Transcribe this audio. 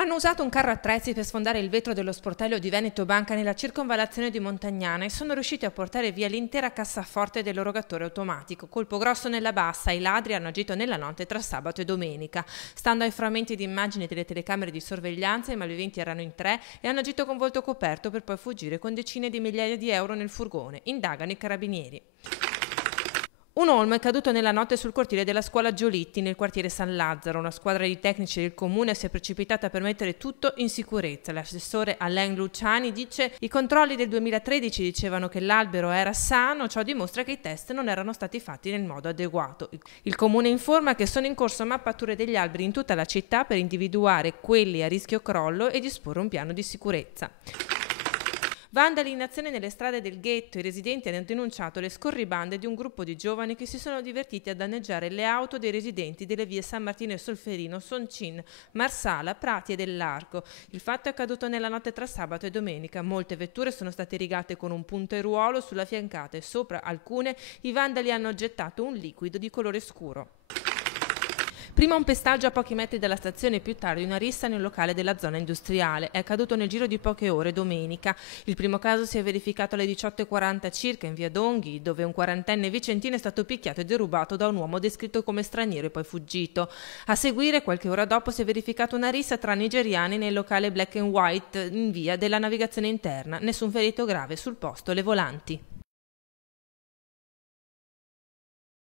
Hanno usato un carro attrezzi per sfondare il vetro dello sportello di Veneto Banca nella circonvallazione di Montagnana e sono riusciti a portare via l'intera cassaforte dell'erogatore automatico. Colpo grosso nella bassa, i ladri hanno agito nella notte tra sabato e domenica. Stando ai frammenti di immagini delle telecamere di sorveglianza, i malviventi erano in 3 e hanno agito con volto coperto per poi fuggire con decine di migliaia di euro nel furgone. Indagano i carabinieri. Un olmo è caduto nella notte sul cortile della scuola Giolitti nel quartiere San Lazzaro. Una squadra di tecnici del comune si è precipitata per mettere tutto in sicurezza. L'assessore Alain Luciani dice: i controlli del 2013 dicevano che l'albero era sano, ciò dimostra che i test non erano stati fatti nel modo adeguato. Il comune informa che sono in corso mappature degli alberi in tutta la città per individuare quelli a rischio crollo e disporre un piano di sicurezza. Vandali in azione nelle strade del ghetto. I residenti hanno denunciato le scorribande di un gruppo di giovani che si sono divertiti a danneggiare le auto dei residenti delle vie San Martino e Solferino, Soncin, Marsala, Prati e dell'Arco. Il fatto è accaduto nella notte tra sabato e domenica. Molte vetture sono state rigate con un punteruolo sulla fiancata e sopra alcune i vandali hanno gettato un liquido di colore scuro. Prima un pestaggio a pochi metri dalla stazione, più tardi una rissa nel locale della zona industriale. È accaduto nel giro di poche ore domenica. Il primo caso si è verificato alle 18:40 circa in via Donghi, dove un quarantenne vicentino è stato picchiato e derubato da un uomo descritto come straniero e poi fuggito. A seguire, qualche ora dopo, si è verificata una rissa tra nigeriani nel locale Black and White in via della navigazione interna. Nessun ferito grave, sul posto le volanti.